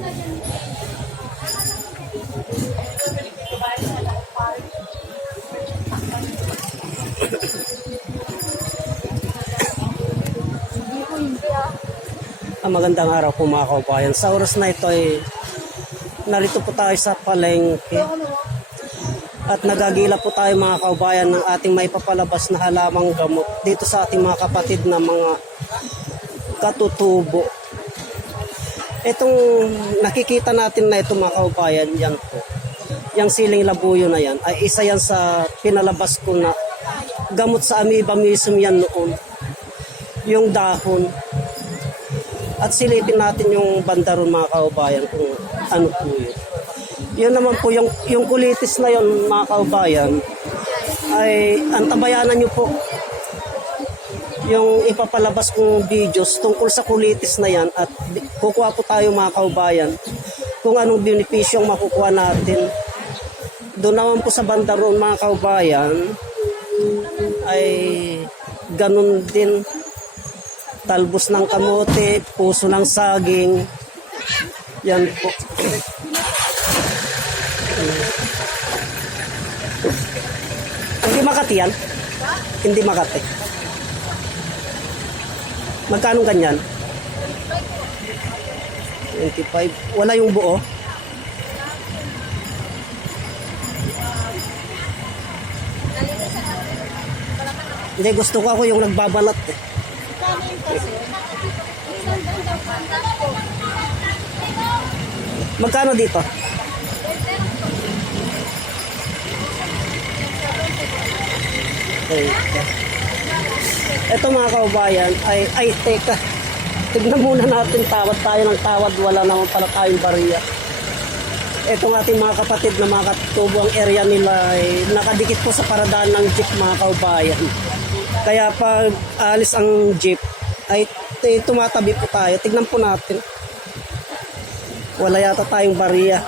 Ah, magandang araw po mga kaubayan. Sa oras na ito ay narito po tayo sa palengke. At nagagila po tayo mga kaubayan ng ating may papalabas na halamang gamot dito sa ating mga kapatid na mga katutubo. Itong nakikita natin na ito mga kaubayan, yan po. Yung siling labuyo na yan ay isa yan sa pinalabas ko na gamot sa amoeba mismo yan noon. Yung dahon. At silipin natin yung bandaron mga kaubayan kung ano po yun. Yun naman po yung, yung kulitis na yun mga kaubayan ay antabayanan nyo po yung ipapalabas kong videos tungkol sa kulitis na yan at kukuha po tayo mga kaubayan kung anong benepisyo ang makukuha natin. Doon naman po sa bandaron mga kaubayan ay ganun din talbos ng kamote, puso ng saging. Yan po. Hindi Makati? Hindi Makati. Magkano ganyan? 25. Wala yung buo? Hindi, gusto ko ako yung nagbabalat eh. Magkano dito? Okay. Ito mga kaubayan ay, ay teka. Tignan muna natin tawad tayo ng tawad. Wala naman pala tayong bariya. Itong ating mga kapatid na mga katubo ang area nila ay nakadikit po sa paradaan ng jeep mga kaubayan. Kaya pag alis ang jeep ay ay tumatabi po tayo. Tignan po natin. Wala yata tayong bariya.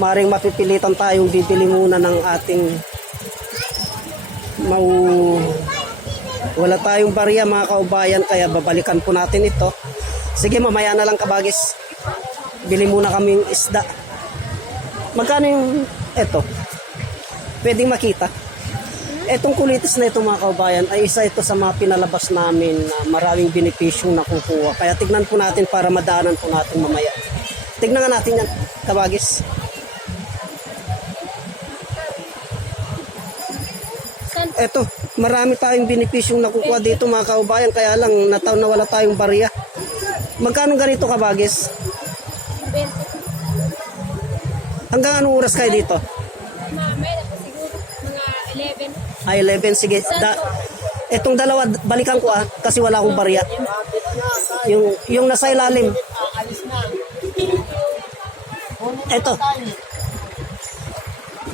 Maring mapipilitan tayong bibili muna ng ating mau wala tayong bariya mga kaubayan kaya babalikan po natin ito. Sige mamaya na lang kabagis. Bili muna kaming isda. Magkano yung ito? Pwedeng makita. Etong kulitis na ito mga kaubayan ay isa ito sa mga pinalabas namin na maraming benepisyong nakukuha. Kaya tignan po natin para madaanan po natin mamaya. Tignan nga natin yan, kabagis. Eto, marami tayong benepisyong nakukuha dito mga kaubayan kaya lang nataw na wala tayong barya. Magkano ganito kabagis? Hanggang anong oras kayo dito? Po siguro mga 11. Ay, 11. Sige. Da, etong dalawa, balikan ko ah, kasi wala akong barya. Yung, yung nasa ilalim. Eto.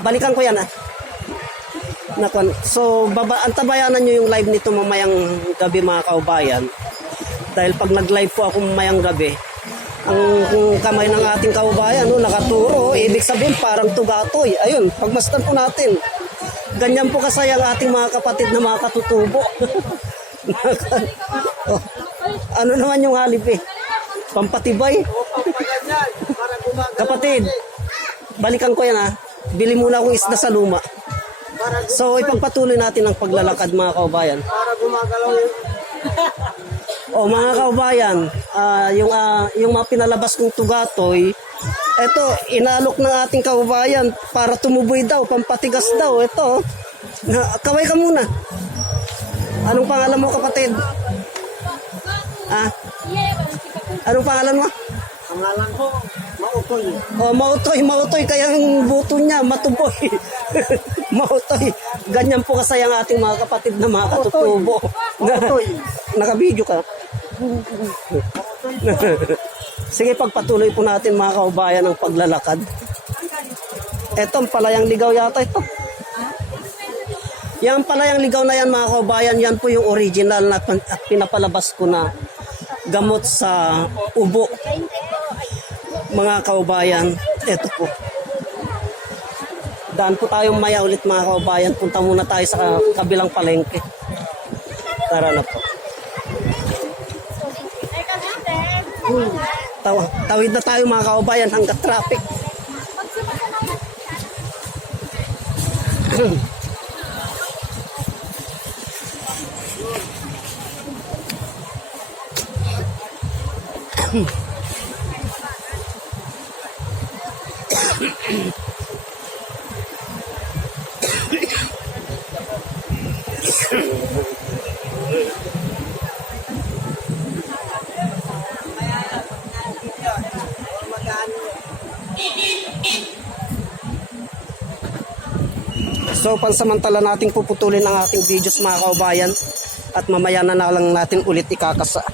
Balikan ko yan ah. Nakon. So, baba, antabayanan nyo yung live nito mamayang gabi mga kaubayan. Dahil pag nag-live po ako mamayang gabi, ang kamay ng ating kaubayan, no, nakaturo, ibig sabihin parang tugatoy. Ayun, pagmasdan po natin. Ganyan po kasaya ang ating mga kapatid na mga katutubo. oh, ano naman yung halip eh? Pampatibay. Kapatid, balikan ko yan ha. Bili muna akong isda sa luma. So ipagpatuloy natin ang paglalakad mga kaubayan. Para gumagalaw yung O mga kaubayan, ah, yung ah, yung mga pinalabas kong tugatoy, eto inalok ng ating kaubayan para tumuboy daw, pampatigas daw. Ito, na, kaway ka muna. Anong pangalan mo kapatid? Ah, anong pangalan mo? ang ngalan ko, mautoy. Oh, mautoy, mautoy, kaya yung buto niya, matuboy. mautoy. Ganyan po kasi ang ating mga kapatid na mga katutubo. Mautoy. Nakabidyo ka. Sige, pagpatuloy po natin mga kaubayan ang paglalakad. Eto, ang palayang ligaw yata ito. Yan palayang ligaw na yan mga kaubayan, yan po yung original na pinapalabas ko na gamot sa ubo. Mga kaubayan, eto po. Daan po tayong maya ulit mga kaubayan. Punta muna tayo sa kabilang palengke. Tara na po. taw tawid na tayo mga kaubayan hanggat traffic. So pansamantala nating puputulin ang ating videos mga kaubayan at mamaya na lang natin ulit ikakasa.